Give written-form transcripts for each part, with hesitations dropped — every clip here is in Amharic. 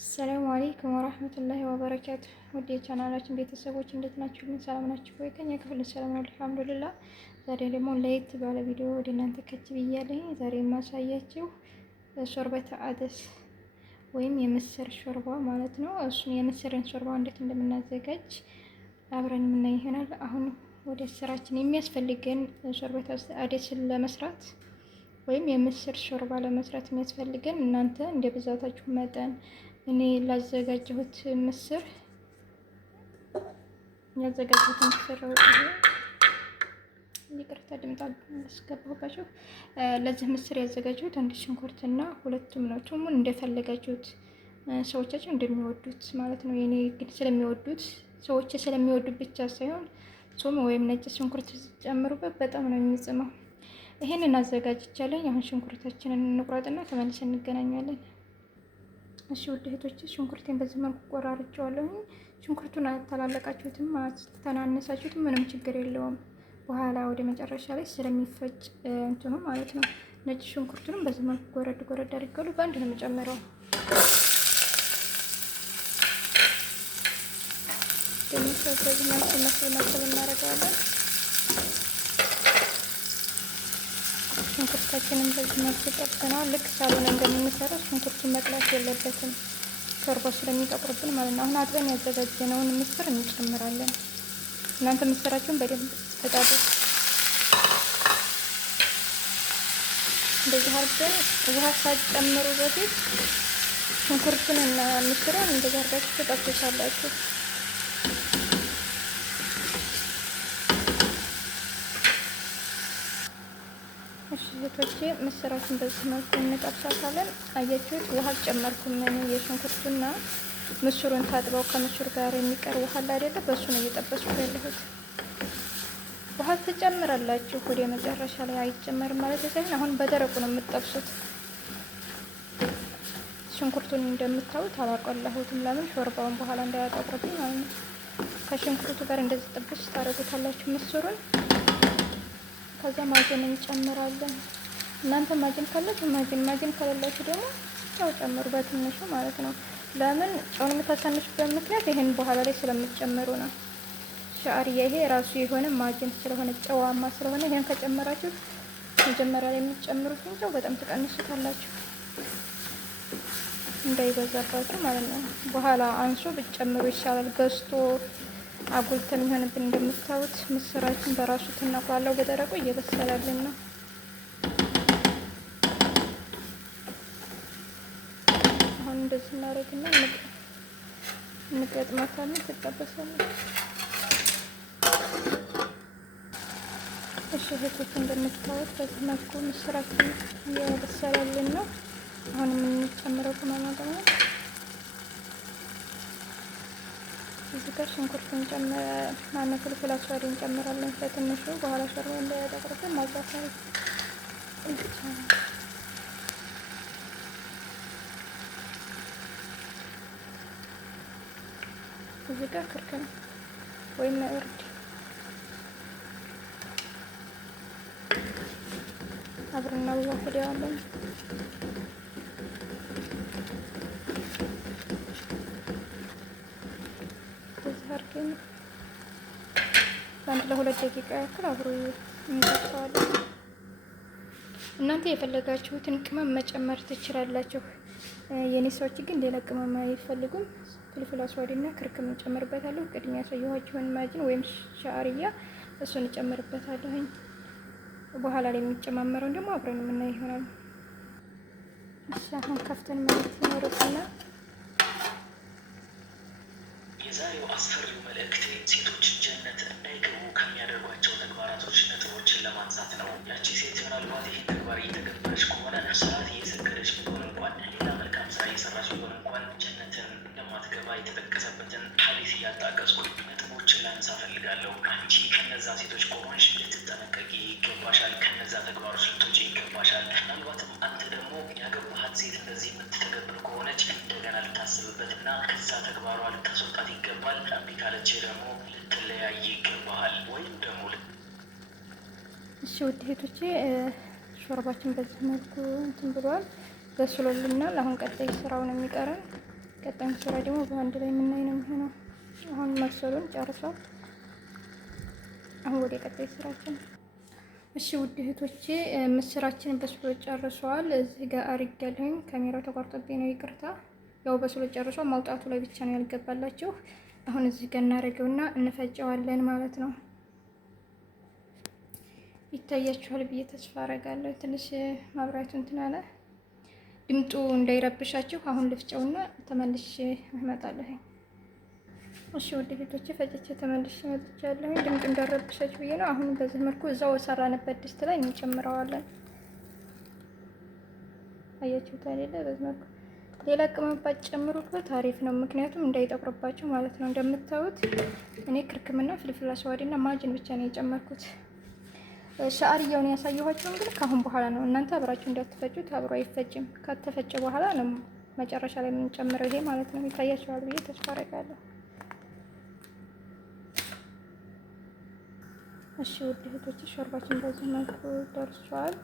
አሰላሙ አለይኩም ወራህመቱላሂ ወበረካቱ። ወደ ቻናላችን ቤተሰቦች እንዴት ናችሁ? ምን ሰላም ናችሁ ወይ? ከኛ ክፍል ሰላም ነው አልሐምዱሊላህ። ዛሬ ደግሞ ለየት ባለ ቪዲዮ ወደ እናንተ ከች ብያለሁ። ዛሬ የማሳያችሁ ሾርበተ አደስ ወይም የምስር ሾርባ ማለት ነው። እሱን የምስርን ሾርባ እንዴት እንደምናዘጋጅ አብረን የምናይ ይሆናል። አሁን ወደ ስራችን የሚያስፈልገን ሾርበተ አደስን ለመስራት ወይም የምስር ሾርባ ለመስራት የሚያስፈልገን እናንተ እንደ ብዛታችሁ መጠን እኔ ላዘጋጀሁት ምስር ያዘጋጀሁት ምስር ይቅርታ ድምጣ አስገባሁባችሁ። ለዚህ ምስር ያዘጋጀሁት አንድ ሽንኩርትና ሁለቱም ነው። ቱሙን እንደፈለጋችሁት ሰዎቻችሁ እንደሚወዱት ማለት ነው። የኔ ግን ስለሚወዱት ሰዎች ስለሚወዱት ብቻ ሳይሆን ቱም ወይም ነጭ ሽንኩርት ጨምሩበት፣ በጣም ነው የሚጽመው። ይሄንን አዘጋጅቻለሁ። አሁን ሽንኩርታችንን እንቁረጥና ተመልሰን እንገናኛለን። እሺ ውድ እህቶቼ ሽንኩርቴን በዚህ መልኩ ቆራርጬዋለሁ። ሽንኩርቱን አታላለቃችሁትም አስተናነሳችሁትም ምንም ችግር የለውም። በኋላ ወደ መጨረሻ ላይ ስለሚፈጭ እንትኑ ማለት ነው። ነጭ ሽንኩርቱንም በዚህ መልኩ ጎረድ ጎረድ አድርጋለሁ። በአንድ ነው የምጨምረው። በዚህ መልኩ መስል እናደርገዋለን። ሽንኩርታችንን በዚህ መልኩ ጠብሰናል። ልክ ሳሎን እንደምንሰራው ሽንኩርቱን መቅላት የለበትም ሾርባ ስለሚጠቁርብን ማለት ነው። አሁን አጥበን ያዘጋጀነውን ምስር እንጨምራለን። እናንተ ምስራችሁን በደንብ ተጣጡት። እንደዚህ አድርገን ውሃ ሳትጨምሩ በፊት ሽንኩርቱን እና ምስሩን እንደዚህ አድርጋችሁ ተጠብሳላችሁ። እሺ እህቶቼ ምስራችን በዚህ መልኩ እንጠብሳታለን። አያችሁት? ውሃ አልጨመርኩም እኔ የሽንኩርቱና ምስሩን ታጥበው ከምስሩ ጋር የሚቀር ውሃ አለ አይደለ? በሱ ነው እየጠበስኩ ያለሁት። ውሃ ትጨምራላችሁ ወደ መጨረሻ ላይ አይጨመርም ማለት ሳይሆን አሁን በደረቁ ነው የምትጠብሱት። ሽንኩርቱን እንደምታዩት አላቆላሁትም። ለምን ሾርባውን በኋላ እንዳያጠቁርብኝ ማለት ነው። ከሽንኩርቱ ጋር እንደዚህ ጥብስ ታደርጉታላችሁ ምስሩን። ከዛ ማጅን እንጨምራለን። እናንተ ማጅን ካላችሁ ማጅን ከሌላችሁ ደግሞ ጨው ጨምሩ በትንሹ ማለት ነው። ለምን ጨውን የምታሳንሱበት ምክንያት ይሄን በኋላ ላይ ስለምትጨምሩ ነው። ሻዕርያ ይሄ ራሱ የሆነ ማጅን ስለሆነ ጨዋማ ስለሆነ ይሄን ከጨመራችሁ መጀመሪያ ላይ የምትጨምሩትን ጨው በጣም ትቀንሱታላችሁ እንዳይበዛባችሁ ማለት ነው። በኋላ አንሶ ብትጨምሩ ይሻላል። ገዝቶ አጉልተን የሚሆንብን እንደምታዩት ምስራችን በራሱ ትናቁላለው በደረቁ እየበሰላልን ነው። አሁን እንደዚህ እናደርግና እንገጥማታለን፣ ትጠበሳለች። እሺ እህቶች እንደምታዩት በዚህ መልኩ ምስራችን እየበሰላልን ነው። አሁን የምንጨምረው ቅመማ ቅመም እዚህ ጋር ሽንኩርቱን ማነው ፍልፍል አስዋድ እንጨምራለን በትንሹ። በኋላ ሾርባ እንዳያጠቁርብን ማዛፋል ይቻላል። እዚህ ጋር ክርክም ወይም እርድ አብረን እናዋህደዋለን። አርገን በአንድ ለሁለት ደቂቃ ያክል አብሮ እንጠብሰዋለን። እናንተ የፈለጋችሁትን ቅመም መጨመር ትችላላችሁ። የኔ ሰዎች ግን ሌላ ቅመም አይፈልጉም። ፍልፍል አስዋድ እና ክርክም እንጨምርበታለሁ። ቅድሚያ ያሳየኋችሁን ማጅን ወይም ሻዕርያ እሱን እንጨምርበታለሁ። በኋላ ላይ የሚጨማመረውን ደግሞ አብረን የምናይ ይሆናል። እሺ አሁን ከፍተን ማለት ይኖርብና የዛሬው አስፈሪው መልእክቴ ሴቶች ጀነት እንዳይገቡ ከሚያደርጓቸው ተግባራቶች ነጥቦችን ለማንሳት ነው። ያቺ ሴት ምናልባት ይህን ተግባር እየተገበረች ከሆነ ሰላት እየሰገደች ቢሆን እንኳን ሌላ መልካም ስራ እየሰራች ቢሆን እንኳን ጀነትን እንደማትገባ የተጠቀሰበትን ሐዲስ እያጣቀስኩኝ ነጥቦችን ላነሳ ፈልጋለሁ። አንቺ ከነዛ ሴቶች ከሆንሽ ልትጠነቀቂ ይገባሻል። ከነዛ ተግባሮች ልትወጪ ይገባሻል። ምናልባትም አንተ ደግሞ ያገባሃት ሴት እንደዚህ የምትተገብር ከሆነች እንደገና ልታስብበት እና ከዛ ተግባሯ ልታስወጣት ይገባል። እምቢ ካለች ደግሞ ልትለያይ ይገባሃል። ወይም ደግሞ እሺ ውድ እህቶቼ ሾርባችን በዚህ መልኩ እንትን ብሏል፣ በስሎልናል። አሁን ቀጣይ ስራውን የሚቀረን ቀጣዩን ስራ ደግሞ በአንድ ላይ የምናይ ነው የሚሆነው። አሁን መብሰሉን ጨርሷል። አሁን ወደ ቀጣይ ስራችን። እሺ ውድ እህቶቼ ምስራችንን በስሎ ጨርሰዋል። እዚህ ጋር አርጋለሁኝ። ካሜራው ተቋርጦብኝ ነው ይቅርታ። ያው በስሎ ጨርሷል። ማውጣቱ ላይ ብቻ ነው ያልገባላችሁ። አሁን እዚህ ጋር እናደርገውና እንፈጨዋለን ማለት ነው። ይታያችኋል ብዬ ተስፋ አደርጋለሁ። ትንሽ ማብራቱ እንትን አለ ድምጡ እንዳይረብሻችሁ። አሁን ልፍጨውና ተመልሼ እመጣለሁ። እሺ ውድ እህቶቼ ፈጭቼ ተመልሼ መጥቻለሁ። ድምጡ እንዳይረብሻችሁ ብዬ ነው። አሁን በዚህ መልኩ እዛው ሰራንበት ድስት ላይ እንጨምረዋለን። አያችሁት አይደለ? በዚህ መልኩ ሌላ ቅመም ባትጨምሩበት አሪፍ ነው፣ ምክንያቱም እንዳይጠቁርባችሁ ማለት ነው። እንደምታዩት እኔ ክርክምና ፍልፍል አስዋዲና ማጅን ብቻ ነው የጨመርኩት። ሻዕርያውን ያሳየኋቸውን ግን ካሁን በኋላ ነው። እናንተ አብራችሁ እንዳትፈጩት፣ አብሮ አይፈጭም። ከተፈጨ በኋላ ነው መጨረሻ ላይ የምንጨምረው ይሄ ማለት ነው። ይታያችኋል ብዬ ተስፋ አደርጋለሁ። እሺ ውድ እህቶች ሾርባችን በዚህ መልኩ ደርሷል።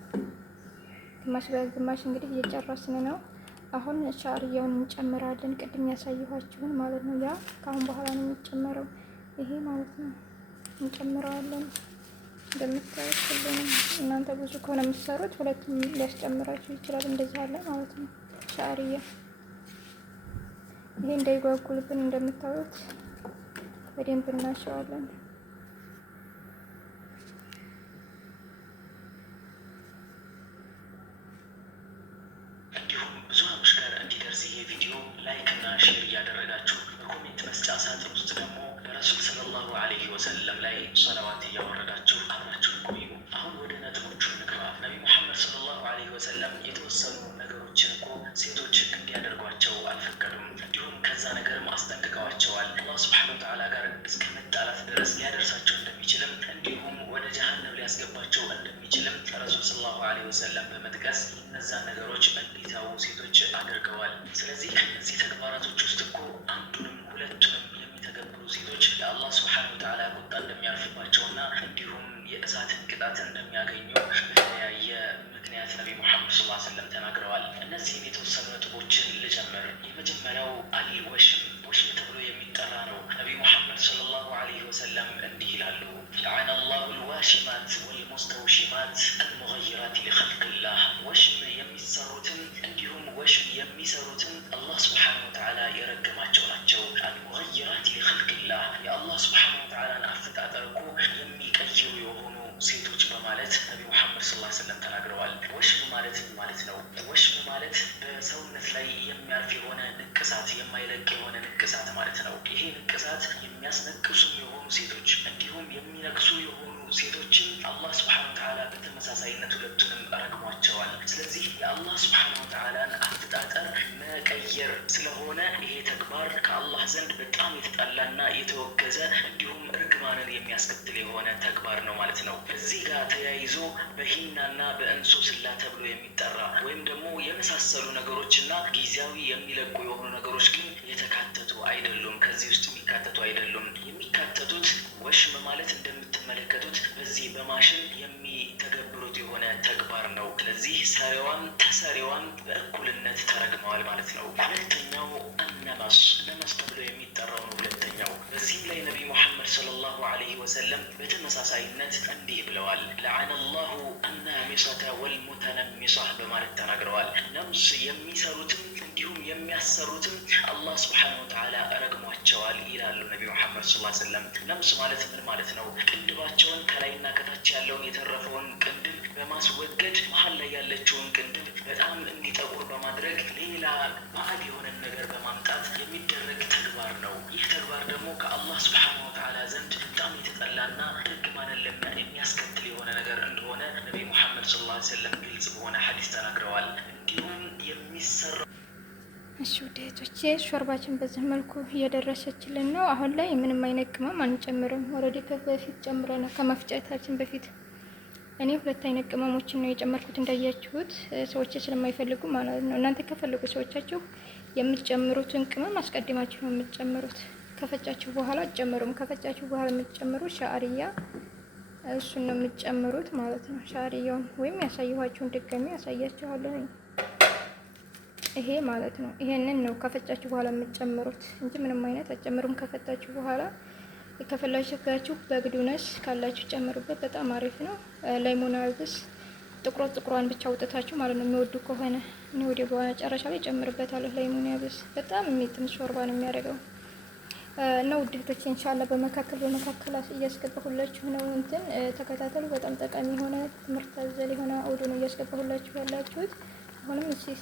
ግማሽ በግማሽ እንግዲህ እየጨረስን ነው። አሁን ሻዕርያውን እንጨምራለን። ቅድም ያሳየኋችሁን ማለት ነው። ያ ካሁን በኋላ ነው የሚጨመረው ይሄ ማለት ነው። እንጨምረዋለን እንደምታዩት ሁሉንም። እናንተ ብዙ ከሆነ የምትሰሩት ሁለቱም ሊያስጨምራችሁ ይችላል። እንደዚህ አለ ማለት ነው። ሻዕርያ ይሄ እንዳይጓጉልብን እንደምታዩት በደንብ እናሸዋለን። እንዲሁም ብዙዎች ጋር እንዲደርስ ይሄ ቪዲዮ ላይክ እና ሼር እያደረጋችሁ በኮሜንት መስጫ ሳጥን ውስጥ ደግሞ በረሱል ሰለላሁ ዐለይሂ ወሰለም ላይ ሰላዋት እያወረዳችሁ አብራችሁን ቆዩ። አሁን ወደ ነጥቦቹ እንግባ። ነቢ ሙሐመድ ሰለላሁ ዐለይሂ ወሰለም የተወሰኑ ነገሮችን እኮ ሴቶች እንዲያደርጓቸው አልፈቀዱም። እንዲሁም ከዛ ነገርም አስጠንቅቀዋቸዋል። አላህ ሱብሓነሁ ወተዓላ ጋር እስከ መጣላት ድረስ ሊያደርሳቸው እንደሚችልም እንዲሁም ወደ ጀሀነም ሊያስገባቸው እንደሚችልም ረሱል ሰለላሁ ዐለይሂ ወሰለም በመጥቀስ እነዛን ነገሮች እንዲተዉ ሴቶች አድርገዋል። ስለዚህ ከእነዚህ ተግባራቶች ውስጥ እኮ አንዱንም ሁለቱንም የሚተገብሩ ሴቶች ለአላህ ሱብሓነሁ ወተዓላ ቁጣ እንደሚያርፍባቸውና እንዲሁም የእሳትን ቅጣት እንደሚያገኙ በተለያየ ምክንያት ነቢ ሙሐመድ ሰለላሁ ዐለይሂ ወሰለም ተናግረዋል። እነዚህም የተወሰኑ ነጥቦችን ልጀምር። የመጀመሪያው ወሽም ተብሎ የሚጠራ ነው። ነቢ ሙሐመድ ሰለላሁ ዐለይሂ ወሰለም እንዲህ ይላሉ፣ ለዐነ አላሁ ልዋሽማት ወልሙስተውሽማት አልሙገይራት ሊኸልቅላህ። ወሽም የሚሰሩትን እንዲሁም ወሽም የሚሰሩትን አላህ ስብሓነሁ ወተዓላ የረገማቸው ናቸው። አልሙገይራት ሊኸልቅላህ የአላህ ስብሓነሁ ወተዓላን አፈጣጠር እኮ የሚቀይሩ የሆኑ ሴቶች በማለት ነቢ ሙሐመድ ሰለላሁ ዐለይሂ ወሰለም ተናግረዋል። ወሽም ማለት ማለት ነው። ወሽም ማለት በሰውነት ላይ የሚያርፍ የሆነ ንቅሳት፣ የማይለቅ የሆነ ንቅሳት ማለት ነው። ይሄ ንቅሳት የሚያስነቅሱም የሆኑ ሴቶች እንዲሁም የሚነቅሱ የሆኑ ሴቶችን አላህ ስብሓነሁ ወተዓላ በተመሳሳይነት ሁለቱንም ረግሟቸዋል። ስለዚህ የአላህ ስብሓነሁ ወተዓላን አፈጣጠር መቀየር ስለሆነ ይሄ ተግባር ከአላህ ዘንድ በጣም የተጠላና የተወገዘ እንዲሁም እርግማንን የሚያስከትል የሆነ ተግባር ነው ማለት ነው። እዚህ ጋር ተያይዞ በሂናና በእንሶስላ ተብሎ የሚጠራ ወይም ደግሞ የመሳሰሉ ነገሮችና ጊዜያዊ የሚለቁ የሆኑ ነገሮች ግን የተካተቱ አይደሉም። ከዚህ ውስጥ የሚካተቱ አይደሉም። የሚካተቱት ወሽም ማለት እንደምትመለከቱት በዚህ በማሽን የሚተገብሩት የሆነ ተግባር ነው። ስለዚህ ሰሪዋም ተሰሪዋም በእኩልነት ተረግመዋል ማለት ነው። ሁለተኛው ነመስ ተብሎ የሚጠራው ነው። ሁለተኛው በዚህም ላይ ነቢ ሙሐመድ ሰለላሁ ዐለይሂ ወሰለም በተመሳሳይነት እንዲህ ብለዋል፣ ለዐነ አላሁ አናሚሰተ ወልሙተነሚሳ በማለት ተናግረዋል። ነምስ የሚሰሩትም እንዲሁም የሚያሰሩትም አላህ ስብሓነሁ ወተዓላ ረግሟቸዋል ይላሉ ነቢ ሙሐመድ ሰለላሁ ዐለይሂ ወሰለም። ነምስ ማለት ምን ማለት ነው? ቅንድባቸውን ከላይና ከታች ያለውን የተረፈውን ቅንድብ በማስወገድ መሀል ላይ ያለችውን ቅንድብ በጣም እንዲጠቁር በማድረግ ሌላ ባዕድ የሆነ ነገር በማምጣት የሚደረግ ተግባር ነው። ይህ ተግባር ደግሞ ከአላህ ስብሓነሁ ወተዓላ ዘንድ በጣም የተጠላና እርግማንን የሚያስከትል የሆነ ነገር እንደሆነ ነቢ ሙሐመድ ሰለላሁ ዐለይሂ ወሰለም ግልጽ በሆነ ሐዲስ ተናግረዋል። እንዲሁም የሚሰራ እሺ ውድ እህቶቼ ሾርባችን በዚህ መልኩ እየደረሰችልን ነው። አሁን ላይ ምንም አይነት ቅመም አንጨምርም። ኦልሬዲ በፊት ጨምረናል ከመፍጨታችን በፊት። እኔ 2 አይነት ቅመሞችን ነው የጨመርኩት እንዳያችሁት፣ ሰዎች ስለማይፈልጉ ማለት ነው። እናንተ ከፈለጉ ሰዎቻችሁ የምትጨምሩትን ቅመም አስቀድማችሁ ነው የምትጨምሩት። ከፈጫችሁ በኋላ አትጨምሩም። ከፈጫችሁ በኋላ የምትጨምሩት ሻዕርያ እሱን ነው የምትጨምሩት ማለት ነው። ሻዕርያውን ወይም ያሳየኋችሁን ድጋሚ ያሳያችኋለሁ። ይሄ ማለት ነው። ይሄንን ነው ከፈጫችሁ በኋላ የምትጨምሩት እንጂ ምንም አይነት አጨምሩም። ከፈጫችሁ በኋላ ከፈለጋችሁ በግዱነስ ካላችሁ ጨምሩበት። በጣም አሪፍ ነው። ላይሞን አብስ ጥቁሯን ብቻ አውጥታችሁ ማለት ነው የሚወዱ ከሆነ እኔ ወደ መጨረሻ ላይ ጨምርበታለሁ። ላይሞን አብስ በጣም የሚጥም ሾርባ ነው የሚያደርገው እና ውድ እህቶቼ ኢንሻአላህ በመካከል እያስገባሁላችሁ ነው። እንትን ተከታተሉ። በጣም ጠቃሚ የሆነ ትምህርት አዘል የሆነ አውዱ ነው እያስገባሁላችሁ ያላችሁት። አሁንም እዚህ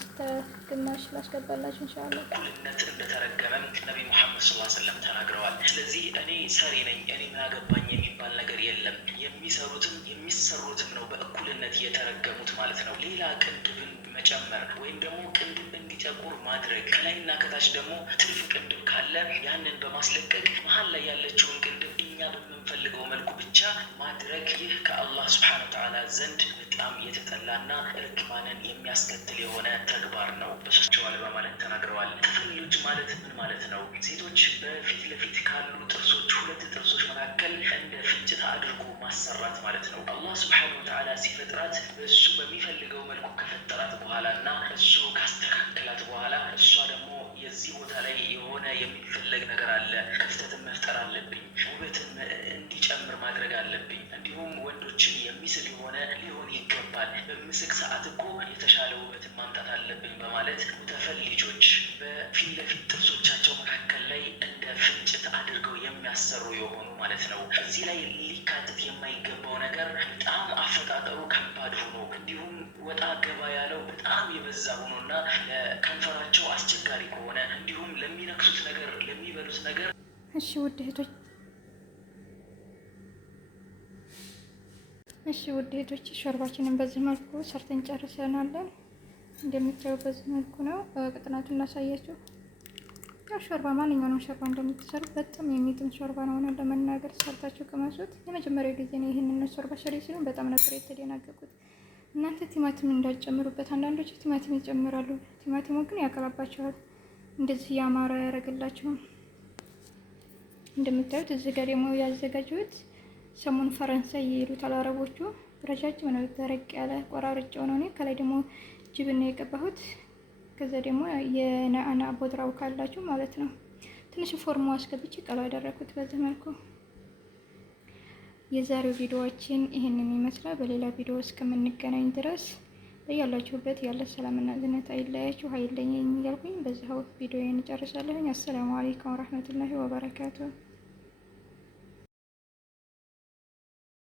ግማሽ ላስገባላችሁ ኢንሻአላህ። እኩልነት እንደተረገመም ነብይ ሙሐመድ ሰለላሁ ዐለይሂ ወሰለም ተናግረዋል። ስለዚህ እኔ ሰሪ ነኝ፣ እኔ ምን አገባኝ የሚባል ነገር የለም። የሚሰሩትም የሚሰሩትም ነው በእኩልነት የተረገሙት ማለት ነው። ሌላ ቅንድብን መጨመር ወይም ደግሞ ቅንድብ እንዲጠቁር ማድረግ፣ ከላይና ከታች ደግሞ ትርፍ ቅንድብ ካለ ያንን በማስለቀቅ መሀል ላይ ያለችውን ቅንድብ እኛ በምንፈልገው መልኩ ብቻ ማድረግ፣ ይህ ከአላህ ሱብሓነሁ ወተዓላ ዘንድ በጣም የተጠላና እርግማንን የሚያስከትል የሆነ ተግባር ነው በሶቸዋል በማለት ተናግረዋል። ተፈሉጅ ማለት ምን ማለት ነው? ሴቶች በፊት ለፊት ካሉ ጥርሶች ሁለት ጥርሶች መካከል እንደ ፍንጭት አድርጎ ማሰራት ማለት ነው። አላህ ሱብሓነሁ ወተዓላ ሲፈጥራት እሱ በሚፈልገው መልኩ ከፈጠራት በኋላ እና እሱ ካስተካከላት በኋላ እሷ ደግሞ የዚህ ቦታ ላይ የሆነ የሚፈለግ ነገር አለ፣ ክፍተትን መፍጠር አለብኝ፣ ውበትን እንዲጨምር ማድረግ አለብኝ፣ እንዲሁም ወንዶችን የሚስብ የሆነ ሊሆን ይገባል፣ በምስክ ሰዓት እኮ የተሻለ ውበትን ማምጣት አለብኝ በማለት ሙተፈልጆች በፊት ለፊት ጥርሶቻቸው መካከል ላይ እንደ ፍንጭት አድርገው የሚያሰሩ የሆኑ ማለት ነው። እዚህ ላይ ሊካተት የማይገባው ነገር በጣም አፈጣጠሩ ከባድ ሆኖ እንዲሁም ወጣ ገባ ያለው በጣም የበዛ ሆኖና ከንፈራቸው አስቸጋሪ ከሆነ እንዲሁም ለሚነክሱት ነገር ለሚበሉት ነገር እሺ ውድ እህቶች ሾርባችንን በዚህ መልኩ ሰርተን ጨርሰናለን። እንደምታዩ በዚህ መልኩ ነው። ቅጥናቱን እናሳያችሁ። ያው ሾርባ ማንኛውንም ሾርባ እንደምትሰሩ በጣም የሚጥም ሾርባ ነው። ሆነ ለመናገር ሰርታችሁ ቅመሱት። የመጀመሪያ ጊዜ ነው ይህንን ሾርባ ሸሪ ሲሉን በጣም ነበር የተደናገቁት። እናንተ ቲማቲም እንዳትጨምሩበት፣ አንዳንዶች ቲማቲም ይጨምራሉ። ቲማቲሙ ግን ያቀላባቸዋል፣ እንደዚህ ያማረ ያደርግላችኋል። እንደምታዩት እዚህ ጋር ደግሞ ያዘጋጁት ሰሞን ፈረንሳይ ይሉታል አረቦቹ። ረጃጅም ነው፣ ደረቅ ያለ ቆራርጬው ነው። እኔ ከላይ ደግሞ ጅብና የቀባሁት። ከዛ ደግሞ የነአና ቦድራው ካላችሁ ማለት ነው። ትንሽ ፎርሙ አስገብቼ ቀላ ያደረኩት በዚህ መልኩ። የዛሬው ቪዲዮአችን ይሄንን ይመስላል። በሌላ ቪዲዮ እስከምንገናኝ ድረስ በያላችሁበት ያለ ሰላምና ዝነት አይለያችሁ፣ አይለየኝ እያልኩኝ በዛው ቪዲዮዬን እጨርሳለሁ። አሰላሙ አለይኩም ወራህመቱላሂ ወበረካቱሁ።